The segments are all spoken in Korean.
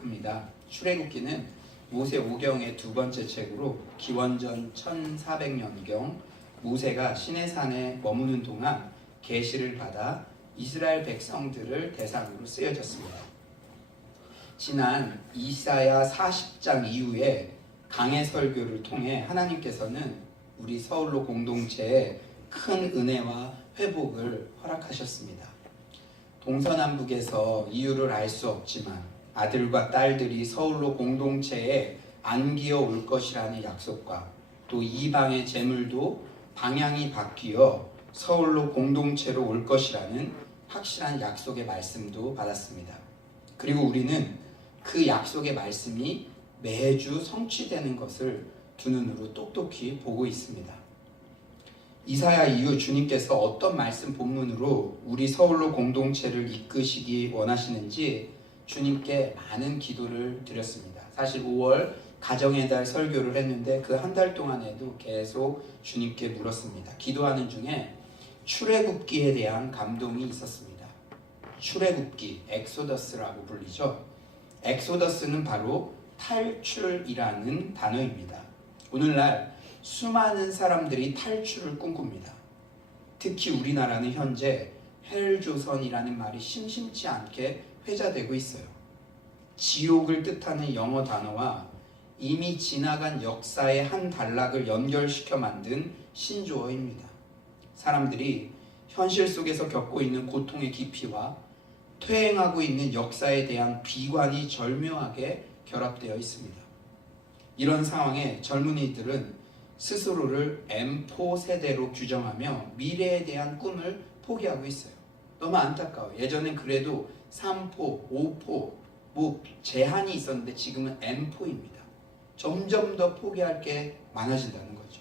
합니다. 출애굽기는 모세 오경의 두 번째 책으로 기원전 1400년경 모세가 시내산에 머무는 동안 계시를 받아 이스라엘 백성들을 대상으로 쓰여졌습니다. 지난 이사야 40장 이후에 강해 설교를 통해 하나님께서는 우리 서울로 공동체에 큰 은혜와 회복을 허락하셨습니다. 동서남북에서 이유를 알 수 없지만 아들과 딸들이 서울로 공동체에 안기어 올 것이라는 약속과 또 이방의 재물도 방향이 바뀌어 서울로 공동체로 올 것이라는 확실한 약속의 말씀도 받았습니다. 그리고 우리는 그 약속의 말씀이 매주 성취되는 것을 두 눈으로 똑똑히 보고 있습니다. 이사야 이후 주님께서 어떤 말씀 본문으로 우리 서울로 공동체를 이끄시기 원하시는지 주님께 많은 기도를 드렸습니다. 사실 5월 가정의 달 설교를 했는데 그 한 달 동안에도 계속 주님께 물었습니다. 기도하는 중에 출애굽기에 대한 감동이 있었습니다. 출애굽기, 엑소더스라고 불리죠. 엑소더스는 바로 탈출이라는 단어입니다. 오늘날 수많은 사람들이 탈출을 꿈꿉니다. 특히 우리나라는 현재 헬조선이라는 말이 심심치 않게 회자되고 있어요. 지옥을 뜻하는 영어 단어와 이미 지나간 역사의 한 단락을 연결시켜 만든 신조어입니다. 사람들이 현실 속에서 겪고 있는 고통의 깊이와 퇴행하고 있는 역사에 대한 비관이 절묘하게 결합되어 있습니다. 이런 상황에 젊은이들은 스스로를 M4 세대로 규정하며 미래에 대한 꿈을 포기하고 있어요. 너무 안타까워요. 예전엔 그래도 3포, 5포 뭐 제한이 있었는데 지금은 M4입니다. 점점 더 포기할 게 많아진다는 거죠.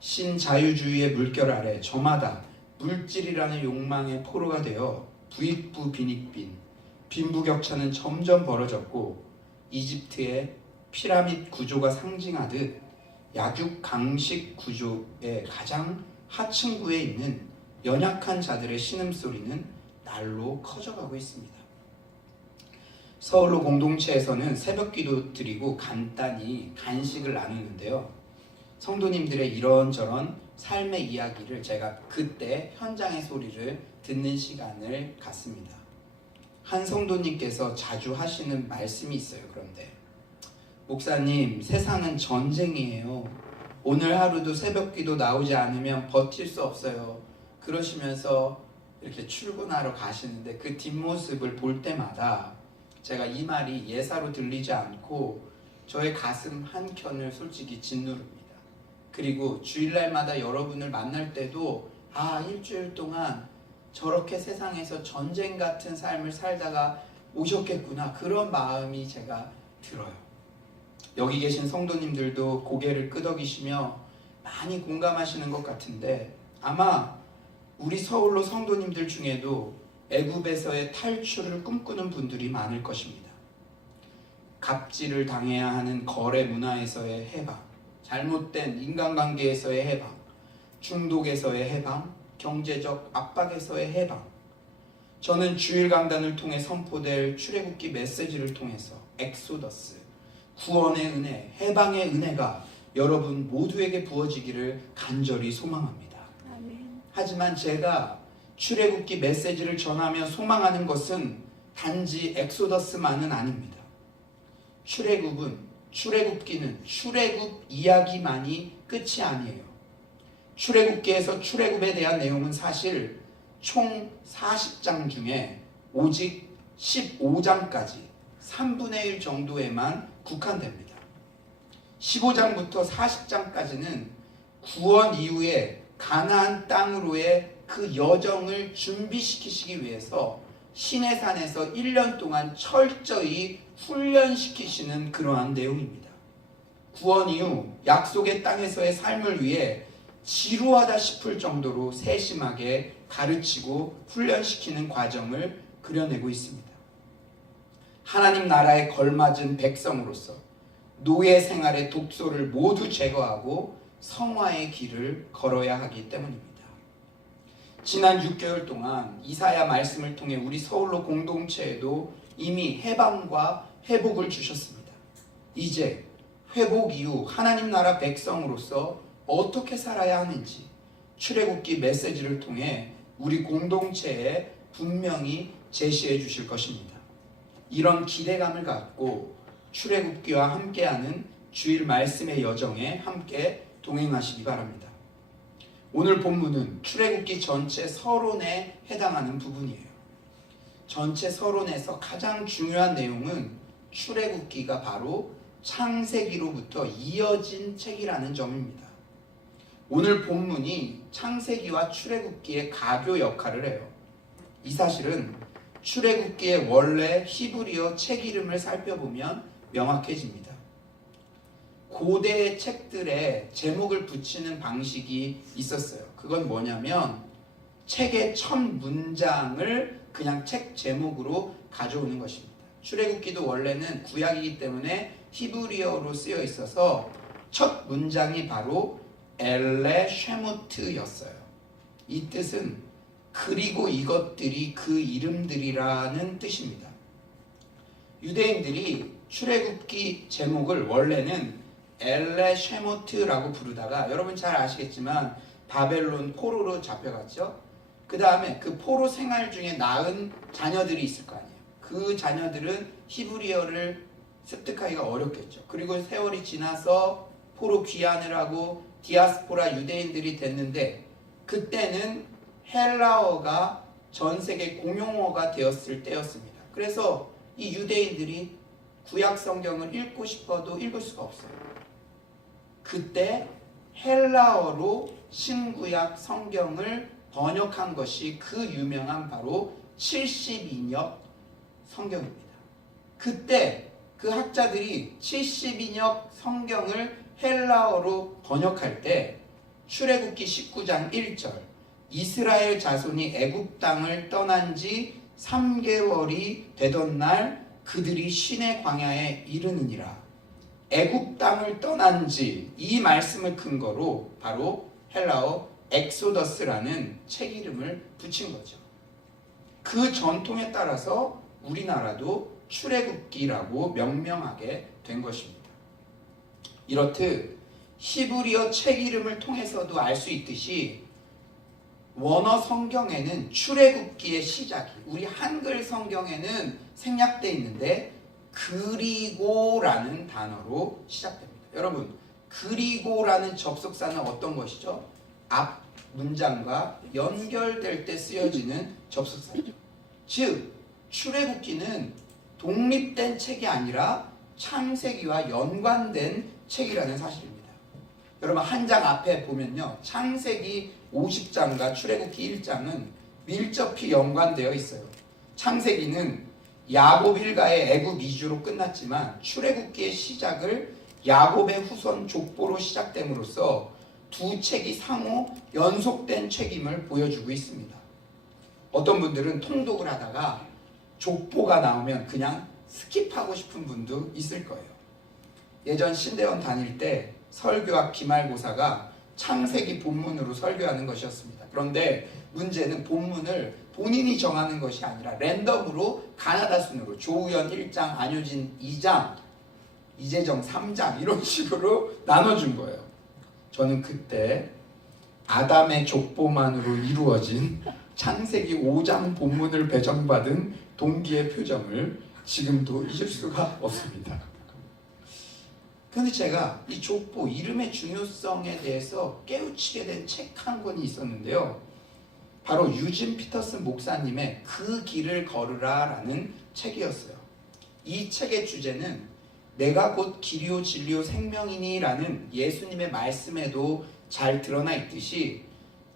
신자유주의의 물결 아래 저마다 물질이라는 욕망의 포로가 되어 부익부 빈익빈, 빈부격차는 점점 벌어졌고 이집트의 피라밋 구조가 상징하듯 약육강식 구조의 가장 하층구에 있는 연약한 자들의 신음소리는 날로 커져가고 있습니다. 서울로 공동체에서는 새벽기도 드리고 간단히 간식을 나누는데요. 성도님들의 이런저런 삶의 이야기를 제가 그때 현장의 소리를 듣는 시간을 갖습니다. 한 성도님께서 자주 하시는 말씀이 있어요. 그런데 목사님, 세상은 전쟁이에요. 오늘 하루도 새벽기도 나오지 않으면 버틸 수 없어요. 그러시면서 이렇게 출근하러 가시는데 그 뒷모습을 볼 때마다 제가 이 말이 예사로 들리지 않고 저의 가슴 한켠을 솔직히 짓누릅니다. 그리고 주일날마다 여러분을 만날 때도 일주일 동안 저렇게 세상에서 전쟁 같은 삶을 살다가 오셨겠구나, 그런 마음이 제가 들어요. 여기 계신 성도님들도 고개를 끄덕이시며 많이 공감하시는 것 같은데 아마 우리 서울로 성도님들 중에도 애굽에서의 탈출을 꿈꾸는 분들이 많을 것입니다. 갑질을 당해야 하는 거래 문화에서의 해방, 잘못된 인간관계에서의 해방, 중독에서의 해방, 경제적 압박에서의 해방. 저는 주일 강단을 통해 선포될 출애굽기 메시지를 통해서 엑소더스, 구원의 은혜, 해방의 은혜가 여러분 모두에게 부어지기를 간절히 소망합니다. 아멘. 하지만 제가 출애굽기 메시지를 전하며 소망하는 것은 단지 엑소더스만은 아닙니다. 출애굽기는 출애굽 이야기만이 끝이 아니에요. 출애굽기에서 출애굽에 대한 내용은 사실 총 40장 중에 오직 15장까지 3분의 1 정도에만 국한됩니다. 15장부터 40장까지는 구원 이후에 가나안 땅으로의 그 여정을 준비시키시기 위해서 시내산에서 1년 동안 철저히 훈련시키시는 그러한 내용입니다. 구원 이후 약속의 땅에서의 삶을 위해 지루하다 싶을 정도로 세심하게 가르치고 훈련시키는 과정을 그려내고 있습니다. 하나님 나라에 걸맞은 백성으로서 노예 생활의 독소를 모두 제거하고 성화의 길을 걸어야 하기 때문입니다. 지난 6개월 동안 이사야 말씀을 통해 우리 서울로 공동체에도 이미 해방과 회복을 주셨습니다. 이제 회복 이후 하나님 나라 백성으로서 어떻게 살아야 하는지 출애굽기 메시지를 통해 우리 공동체에 분명히 제시해 주실 것입니다. 이런 기대감을 갖고 출애굽기와 함께하는 주일 말씀의 여정에 함께 동행하시기 바랍니다. 오늘 본문은 출애굽기 전체 서론에 해당하는 부분이에요. 전체 서론에서 가장 중요한 내용은 출애굽기가 바로 창세기로부터 이어진 책이라는 점입니다. 오늘 본문이 창세기와 출애굽기의 가교 역할을 해요. 이 사실은 출애굽기의 원래 히브리어 책 이름을 살펴보면 명확해집니다. 고대 책들에 제목을 붙이는 방식이 있었어요. 그건 뭐냐면 책의 첫 문장을 그냥 책 제목으로 가져오는 것입니다. 출애굽기도 원래는 구약이기 때문에 히브리어로 쓰여 있어서 첫 문장이 바로 엘레 쉐무트였어요. 이 뜻은 그리고 이것들이 그 이름들이라는 뜻입니다. 유대인들이 출애굽기 제목을 원래는 엘레 쉐모트라고 부르다가 여러분 잘 아시겠지만 바벨론 포로로 잡혀갔죠. 그 다음에 그 포로 생활 중에 낳은 자녀들이 있을 거 아니에요. 그 자녀들은 히브리어를 습득하기가 어렵겠죠. 그리고 세월이 지나서 포로 귀환을 하고 디아스포라 유대인들이 됐는데 그때는 헬라어가 전 세계 공용어가 되었을 때였습니다. 그래서 이 유대인들이 구약 성경을 읽고 싶어도 읽을 수가 없어요. 그때 헬라어로 신구약 성경을 번역한 것이 그 유명한 바로 72역 성경입니다. 그때 그 학자들이 72역 성경을 헬라어로 번역할 때 출애굽기 19장 1절 이스라엘 자손이 애굽 땅을 떠난 지 3개월이 되던 날 그들이 시내 광야에 이르느니라. 애굽 땅을 떠난 지 이 말씀을 근거로 바로 헬라어 엑소더스라는 책 이름을 붙인 거죠. 그 전통에 따라서 우리나라도 출애굽기라고 명명하게 된 것입니다. 이렇듯 히브리어 책 이름을 통해서도 알 수 있듯이 원어 성경에는 출애굽기의 시작이 우리 한글 성경에는 생략되어 있는데 그리고라는 단어로 시작됩니다. 여러분 그리고라는 접속사는 어떤 것이죠? 앞 문장과 연결될 때 쓰여지는 접속사죠. 즉 출애굽기는 독립된 책이 아니라 창세기와 연관된 책이라는 사실입니다. 여러분 한 장 앞에 보면요. 창세기 50장과 출애굽기 1장은 밀접히 연관되어 있어요. 창세기는 야곱 일가의 애굽 이주로 끝났지만 출애굽기의 시작을 야곱의 후손 족보로 시작됨으로써 두 책이 상호 연속된 책임을 보여주고 있습니다. 어떤 분들은 통독을 하다가 족보가 나오면 그냥 스킵하고 싶은 분도 있을 거예요. 예전 신대원 다닐 때 설교학 기말고사가 창세기 본문으로 설교하는 것이었습니다. 그런데 문제는 본문을 본인이 정하는 것이 아니라 랜덤으로 가나다 순으로 조우연 1장, 안효진 2장, 이재정 3장 이런 식으로 나눠준 거예요. 저는 그때 아담의 족보만으로 이루어진 창세기 5장 본문을 배정받은 동기의 표정을 지금도 잊을 수가 없습니다. 그런데 제가 이 족보 이름의 중요성에 대해서 깨우치게 된 책 한 권이 있었는데요. 바로 유진 피터슨 목사님의 그 길을 걸으라 라는 책이었어요. 이 책의 주제는 내가 곧 길이요 진리요 생명이니 라는 예수님의 말씀에도 잘 드러나 있듯이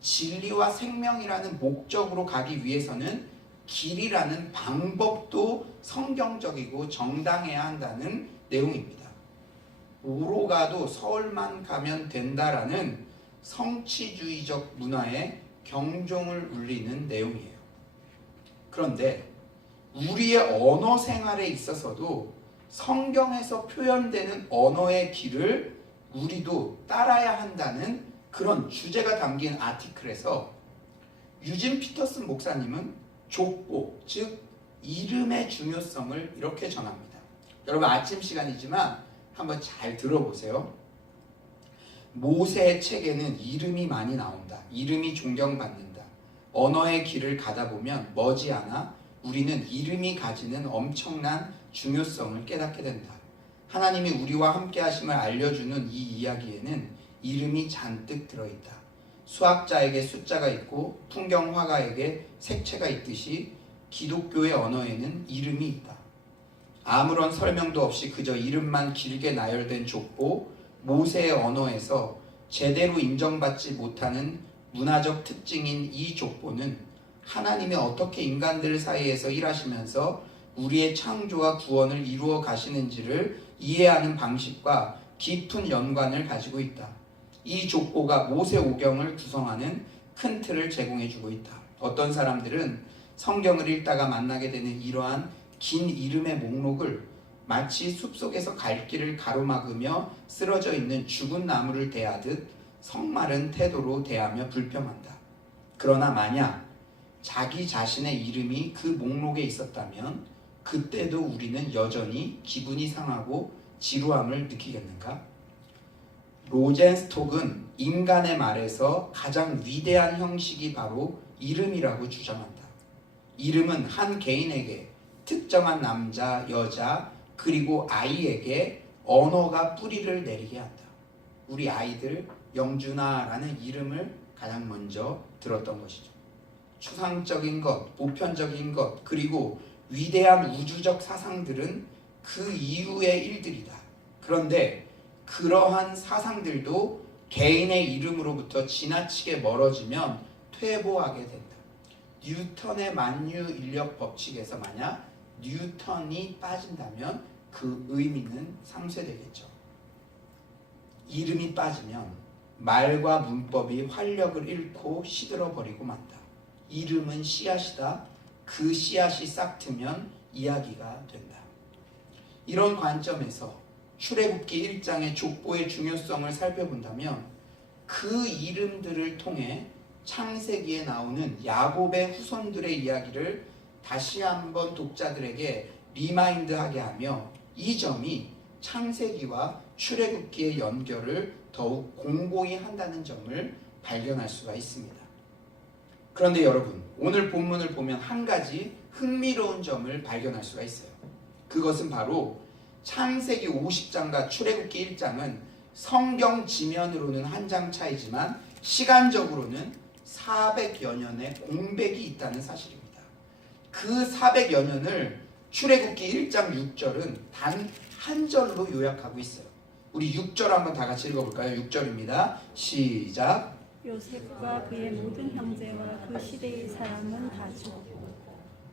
진리와 생명이라는 목적으로 가기 위해서는 길이라는 방법도 성경적이고 정당해야 한다는 내용입니다. 오로 가도 서울만 가면 된다라는 성취주의적 문화에 경종을 울리는 내용이에요. 그런데 우리의 언어 생활에 있어서도 성경에서 표현되는 언어의 길을 우리도 따라야 한다는 그런 주제가 담긴 아티클에서 유진 피터슨 목사님은 족보, 즉 이름의 중요성을 이렇게 전합니다. 여러분 아침 시간이지만 한번 잘 들어보세요. 모세의 책에는 이름이 많이 나온다. 이름이 존경받는다. 언어의 길을 가다 보면 머지않아 우리는 이름이 가지는 엄청난 중요성을 깨닫게 된다. 하나님이 우리와 함께 하심을 알려주는 이 이야기에는 이름이 잔뜩 들어있다. 수학자에게 숫자가 있고 풍경화가에게 색채가 있듯이 기독교의 언어에는 이름이 있다. 아무런 설명도 없이 그저 이름만 길게 나열된 족보, 모세의 언어에서 제대로 인정받지 못하는 문화적 특징인 이 족보는 하나님이 어떻게 인간들 사이에서 일하시면서 우리의 창조와 구원을 이루어 가시는지를 이해하는 방식과 깊은 연관을 가지고 있다. 이 족보가 모세오경을 구성하는 큰 틀을 제공해주고 있다. 어떤 사람들은 성경을 읽다가 만나게 되는 이러한 긴 이름의 목록을 마치 숲속에서 갈 길을 가로막으며 쓰러져 있는 죽은 나무를 대하듯 성마른 태도로 대하며 불평한다. 그러나 만약 자기 자신의 이름이 그 목록에 있었다면 그때도 우리는 여전히 기분이 상하고 지루함을 느끼겠는가? 로젠스톡은 인간의 말에서 가장 위대한 형식이 바로 이름이라고 주장한다. 이름은 한 개인에게 특정한 남자, 여자, 그리고 아이에게 언어가 뿌리를 내리게 한다. 우리 아이들 영준아라는 이름을 가장 먼저 들었던 것이죠. 추상적인 것, 보편적인 것, 그리고 위대한 우주적 사상들은 그 이후의 일들이다. 그런데 그러한 사상들도 개인의 이름으로부터 지나치게 멀어지면 퇴보하게 된다. 뉴턴의 만유 인력 법칙에서 만약 뉴턴이 빠진다면 그 의미는 상쇄되겠죠. 이름이 빠지면 말과 문법이 활력을 잃고 시들어버리고 만다. 이름은 씨앗이다. 그 씨앗이 싹트면 이야기가 된다. 이런 관점에서 출애굽기 1장의 족보의 중요성을 살펴본다면 그 이름들을 통해 창세기에 나오는 야곱의 후손들의 이야기를 다시 한번 독자들에게 리마인드하게 하며 이 점이 창세기와 출애굽기의 연결을 더욱 공고히 한다는 점을 발견할 수가 있습니다. 그런데 여러분, 오늘 본문을 보면 한 가지 흥미로운 점을 발견할 수가 있어요. 그것은 바로 창세기 50장과 출애굽기 1장은 성경 지면으로는 한 장 차이지만 시간적으로는 400여 년의 공백이 있다는 사실입니다. 그 400여 년을 출애굽기 1장 6절은 단 한 절로 요약하고 있어요. 우리 6절 한번 다 같이 읽어볼까요? 6절입니다. 시작. 요셉과 그의 모든 형제와 그 시대의 사람은 다 죽었고.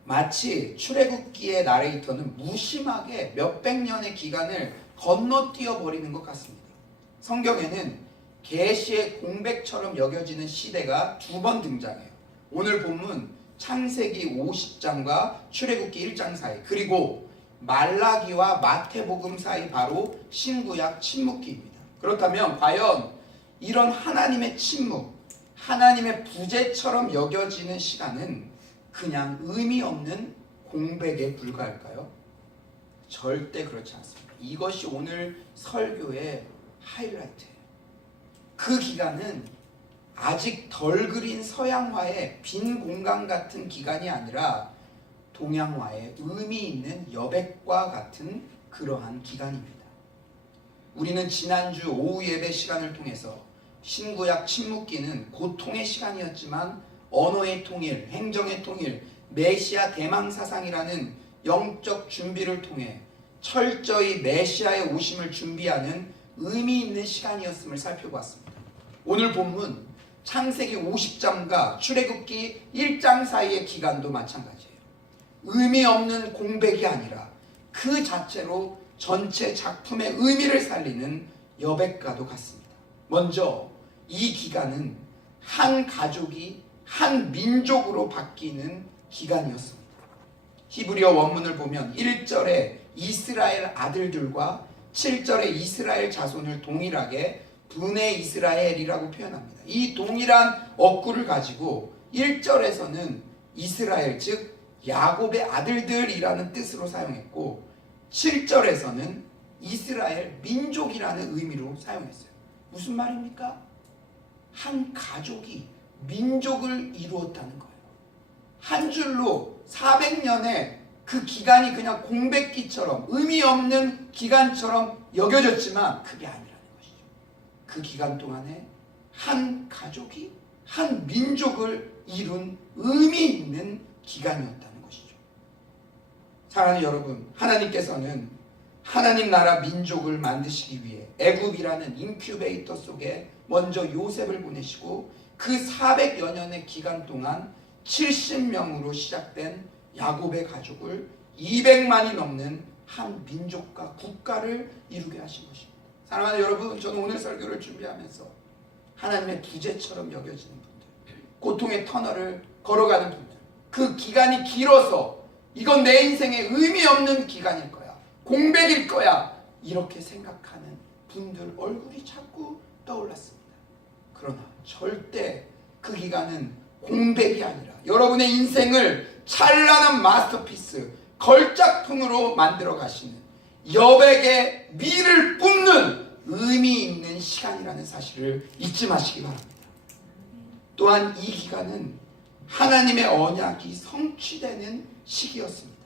마치 출애굽기의 나레이터는 무심하게 몇백 년의 기간을 건너뛰어 버리는 것 같습니다. 성경에는 계시의 공백처럼 여겨지는 시대가 두 번 등장해요. 오늘 본문 창세기 50장과 출애굽기 1장 사이, 그리고 말라기와 마태복음 사이, 바로 신구약 침묵기입니다. 그렇다면 과연 이런 하나님의 침묵, 하나님의 부재처럼 여겨지는 시간은 그냥 의미 없는 공백에 불과할까요? 절대 그렇지 않습니다. 이것이 오늘 설교의 하이라이트예요. 그 기간은 아직 덜 그린 서양화의 빈 공간 같은 기간이 아니라 동양화의 의미 있는 여백과 같은 그러한 기간입니다. 우리는 지난주 오후 예배 시간을 통해서 신구약 침묵기는 고통의 시간이었지만 언어의 통일, 행정의 통일, 메시아 대망 사상이라는 영적 준비를 통해 철저히 메시아의 오심을 준비하는 의미 있는 시간이었음을 살펴봤습니다. 오늘 본문 창세기 50장과 출애굽기 1장 사이의 기간도 마찬가지예요. 의미 없는 공백이 아니라 그 자체로 전체 작품의 의미를 살리는 여백과도 같습니다. 먼저 이 기간은 한 가족이 한 민족으로 바뀌는 기간이었습니다. 히브리어 원문을 보면 1절에 이스라엘 아들들과 7절에 이스라엘 자손을 동일하게 분의 이스라엘이라고 표현합니다. 이 동일한 어구를 가지고 1절에서는 이스라엘, 즉 야곱의 아들들이라는 뜻으로 사용했고 7절에서는 이스라엘 민족이라는 의미로 사용했어요. 무슨 말입니까? 한 가족이 민족을 이루었다는 거예요. 한 줄로 400년의 그 기간이 그냥 공백기처럼 의미 없는 기간처럼 여겨졌지만 그게 아니라는 것이죠. 그 기간 동안에 한 가족이 한 민족을 이룬 의미 있는 기간이었다는 것이죠. 사랑하는 여러분, 하나님께서는 하나님 나라 민족을 만드시기 위해 애굽이라는 인큐베이터 속에 먼저 요셉을 보내시고 그 400여 년의 기간 동안 70명으로 시작된 야곱의 가족을 200만이 넘는 한 민족과 국가를 이루게 하신 것입니다. 사랑하는 여러분, 저는 오늘 설교를 준비하면서 하나님의 부재처럼 여겨지는 분들, 고통의 터널을 걸어가는 분들, 그 기간이 길어서 이건 내 인생에 의미 없는 기간일 거야, 공백일 거야, 이렇게 생각하는 분들 얼굴이 자꾸 떠올랐습니다. 그러나 절대 그 기간은 공백이 아니라 여러분의 인생을 찬란한 마스터피스, 걸작품으로 만들어 가시는 여백의 미를 뿜는 의미 있는 시간이라는 사실을 잊지 마시기 바랍니다. 또한 이 기간은 하나님의 언약이 성취되는 시기였습니다.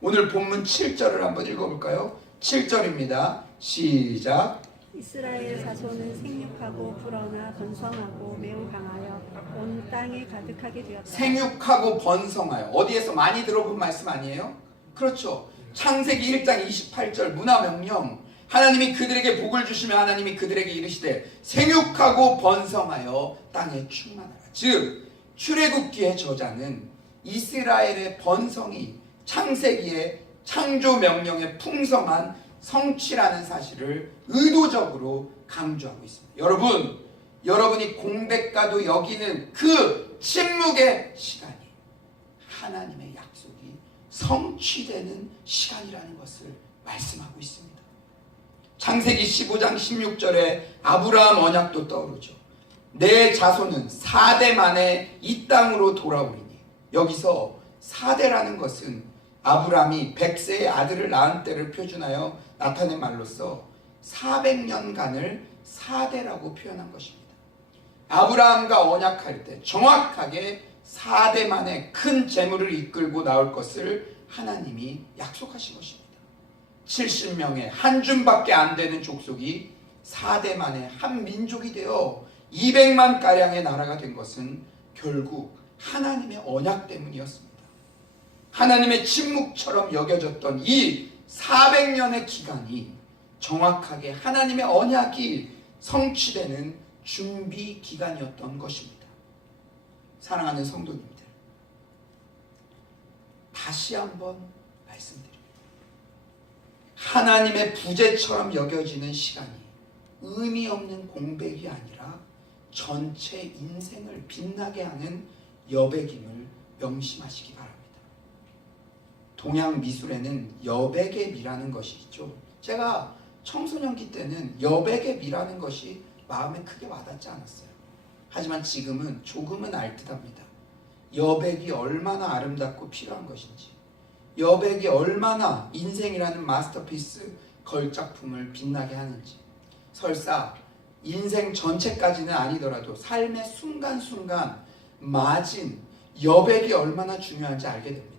오늘 본문 7절을 한번 읽어볼까요? 7절입니다. 시작. 이스라엘 자손은 생육하고 불어나 번성하고 매우 강하여 온 땅에 가득하게 되었다. 생육하고 번성하여, 어디에서 많이 들어본 말씀 아니에요? 그렇죠. 창세기 1장 28절 문화명령, 하나님이 그들에게 복을 주시며 하나님이 그들에게 이르시되 생육하고 번성하여 땅에 충만하라. 즉 출애굽기의 저자는 이스라엘의 번성이 창세기의 창조 명령의 풍성한 성취라는 사실을 의도적으로 강조하고 있습니다. 여러분이 공백가도 여기는 그 침묵의 시간이 하나님의 약속이 성취되는 시간이라는 것을 말씀하고 있습니다. 창세기 15장 16절에 아브라함 언약도 떠오르죠. 내 자손은 4대 만에 이 땅으로 돌아오리니, 여기서 4대라는 것은 아브라함이 100세의 아들을 낳은 때를 표준하여 나타낸 말로서 400년간을 4대라고 표현한 것입니다. 아브라함과 언약할 때 정확하게 4대 만에 큰 재물을 이끌고 나올 것을 하나님이 약속하신 것입니다. 70명의 한 줌밖에 안 되는 족속이 4대 만에 한 민족이 되어 200만 가량의 나라가 된 것은 결국 하나님의 언약 때문이었습니다. 하나님의 침묵처럼 여겨졌던 이 400년의 기간이 정확하게 하나님의 언약이 성취되는 준비 기간이었던 것입니다. 사랑하는 성도님들, 다시 한번 말씀드립니다. 하나님의 부재처럼 여겨지는 시간이 의미 없는 공백이 아니라 전체 인생을 빛나게 하는 여백임을 명심하시기 바랍니다. 동양 미술에는 여백의 미라는 것이 있죠. 제가 청소년기 때는 여백의 미라는 것이 마음에 크게 와닿지 않았어요. 하지만 지금은 조금은 알듯합니다. 여백이 얼마나 아름답고 필요한 것인지, 여백이 얼마나 인생이라는 마스터피스 걸작품을 빛나게 하는지, 설사 인생 전체까지는 아니더라도 삶의 순간순간 맞은 여백이 얼마나 중요한지 알게 됩니다.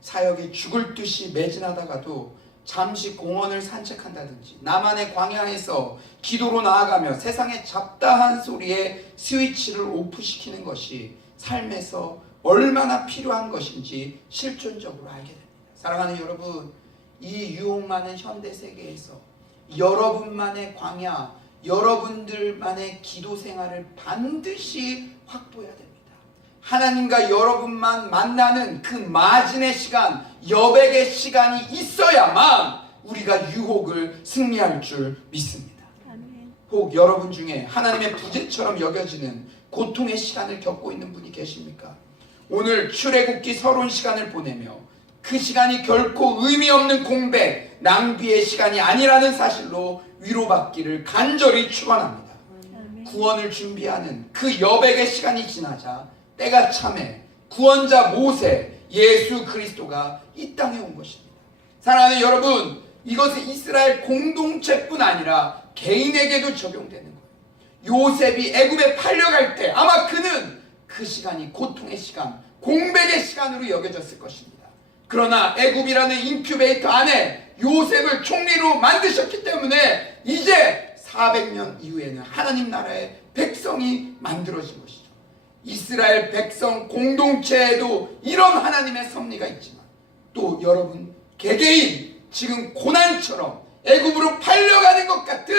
사역에 죽을 듯이 매진하다가도 잠시 공원을 산책한다든지, 나만의 광야에서 기도로 나아가며 세상의 잡다한 소리에 스위치를 오프시키는 것이 삶에서 얼마나 필요한 것인지 실존적으로 알게 됩니다. 사랑하는 여러분, 이 유혹 많은 현대 세계에서 여러분만의 광야, 여러분들만의 기도 생활을 반드시 확보해야 됩니다. 하나님과 여러분만 만나는 그 마진의 시간, 여백의 시간이 있어야만 우리가 유혹을 승리할 줄 믿습니다. 아멘. 혹 여러분 중에 하나님의 부재처럼 여겨지는 고통의 시간을 겪고 있는 분이 계십니까? 오늘 출애굽기 서론 시간을 보내며 그 시간이 결코 의미 없는 공백, 낭비의 시간이 아니라는 사실로 위로받기를 간절히 축원합니다. 아멘. 구원을 준비하는 그 여백의 시간이 지나자 때가 참에 구원자 모세, 예수 그리스도가 이 땅에 온 것입니다. 사랑하는 여러분, 이것은 이스라엘 공동체뿐 아니라 개인에게도 적용되는 거예요. 요셉이 애굽에 팔려갈 때 아마 그는 그 시간이 고통의 시간, 공백의 시간으로 여겨졌을 것입니다. 그러나 애굽이라는 인큐베이터 안에 요셉을 총리로 만드셨기 때문에 이제 400년 이후에는 하나님 나라의 백성이 만들어진 것이죠. 이스라엘 백성 공동체에도 이런 하나님의 섭리가 있지만 또 여러분 개개인 지금 고난처럼 애굽으로 팔려가는 것 같은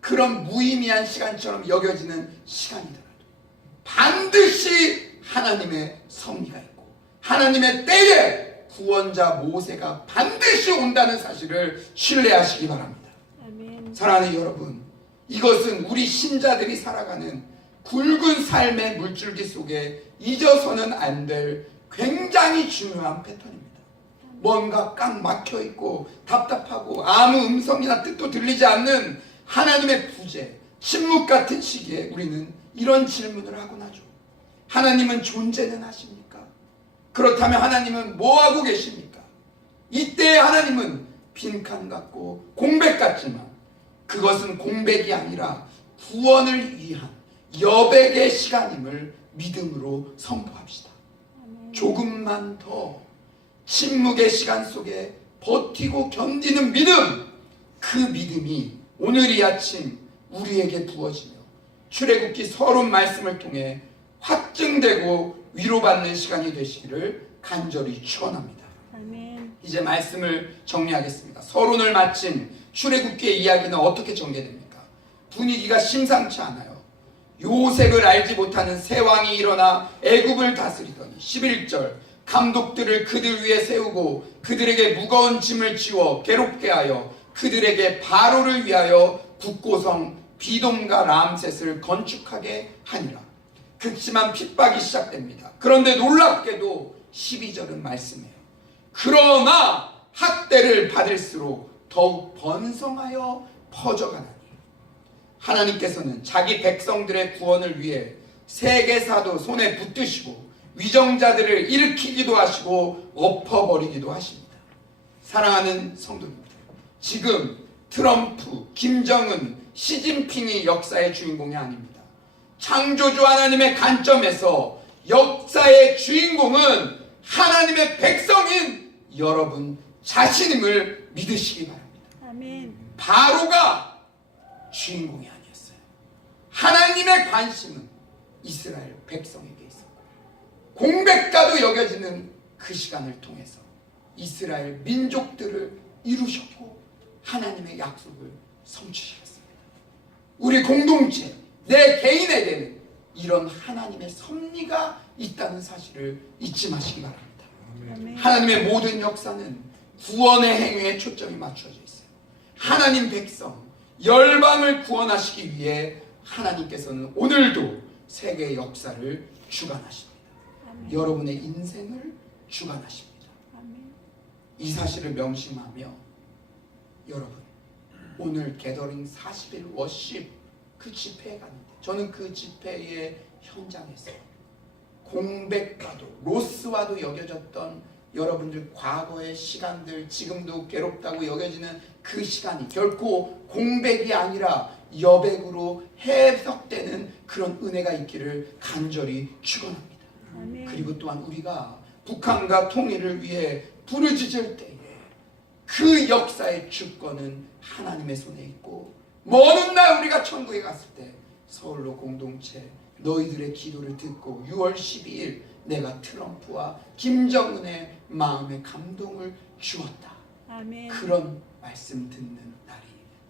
그런 무의미한 시간처럼 여겨지는 시간이더라도 반드시 하나님의 섭리가 있고 하나님의 때에 구원자 모세가 반드시 온다는 사실을 신뢰하시기 바랍니다. 아멘. 사랑하는 여러분, 이것은 우리 신자들이 살아가는 굵은 삶의 물줄기 속에 잊어서는 안 될 굉장히 중요한 패턴입니다. 뭔가 꽉 막혀 있고 답답하고 아무 음성이나 뜻도 들리지 않는 하나님의 부재, 침묵 같은 시기에 우리는 이런 질문을 하곤 하죠. 하나님은 존재는 하십니까? 그렇다면 하나님은 뭐하고 계십니까? 이때 하나님은 빈칸 같고 공백 같지만 그것은 공백이 아니라 구원을 위한 여백의 시간임을 믿음으로 선포합시다. 조금만 더 침묵의 시간 속에 버티고 견디는 믿음, 그 믿음이 오늘 이 아침 우리에게 부어지며 출애굽기 서론 말씀을 통해 확증되고 위로받는 시간이 되시기를 간절히 축원합니다. 아멘. 이제 말씀을 정리하겠습니다. 서론을 마친 출애굽기의 이야기는 어떻게 전개됩니까? 분위기가 심상치 않아요. 요셉을 알지 못하는 새 왕이 일어나 애굽을 다스리더니 11절 감독들을 그들 위에 세우고 그들에게 무거운 짐을 지워 괴롭게 하여 그들에게 바로를 위하여 국고성 비돔과 람셋을 건축하게 하니라. 극심한 핍박이 시작됩니다. 그런데 놀랍게도 12절은 말씀해요. 그러나 학대를 받을수록 더욱 번성하여 퍼져가나니 하나님께서는 자기 백성들의 구원을 위해 세계사도 손에 붙드시고 위정자들을 일으키기도 하시고 엎어버리기도 하십니다. 사랑하는 성도님들, 지금 트럼프, 김정은, 시진핑이 역사의 주인공이 아닙니다. 창조주 하나님의 관점에서 역사의 주인공은 하나님의 백성인 여러분 자신임을 믿으시기 바랍니다. 아멘. 바로가 주인공이 아니었어요. 하나님의 관심은 이스라엘 백성에게 있었고 공백가도 여겨지는 그 시간을 통해서 이스라엘 민족들을 이루셨고 하나님의 약속을 성취하셨습니다. 우리 공동체, 내 개인에게는 이런 하나님의 섭리가 있다는 사실을 잊지 마시기 바랍니다. 아멘. 하나님의 모든 역사는 구원의 행위에 초점이 맞춰져 있어요. 하나님 백성, 열방을 구원하시기 위해 하나님께서는 오늘도 세계의 역사를 주관하십니다. 아멘. 여러분의 인생을 주관하십니다. 아멘. 이 사실을 명심하며 여러분 오늘 게더링 40일 워십 그 집회에 갔는데 저는 그 집회의 현장에서 공백과도 로스와도 여겨졌던 여러분들 과거의 시간들, 지금도 괴롭다고 여겨지는 그 시간이 결코 공백이 아니라 여백으로 해석되는 그런 은혜가 있기를 간절히 축원합니다. 아멘. 그리고 또한 우리가 북한과 통일을 위해 부르짖을 때에 그 역사의 주권은 하나님의 손에 있고 먼 훗날 우리가 천국에 갔을 때 서울로 공동체 너희들의 기도를 듣고 6월 12일 내가 트럼프와 김정은의 마음에 감동을 주었다. 아멘. 그런 말씀 듣는 날이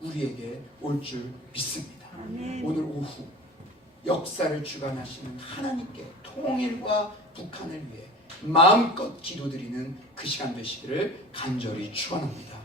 우리에게 올 줄 믿습니다. 아멘. 오늘 오후 역사를 주관하시는 하나님께 통일과 북한을 위해 마음껏 기도드리는 그 시간 되시기를 간절히 축원합니다.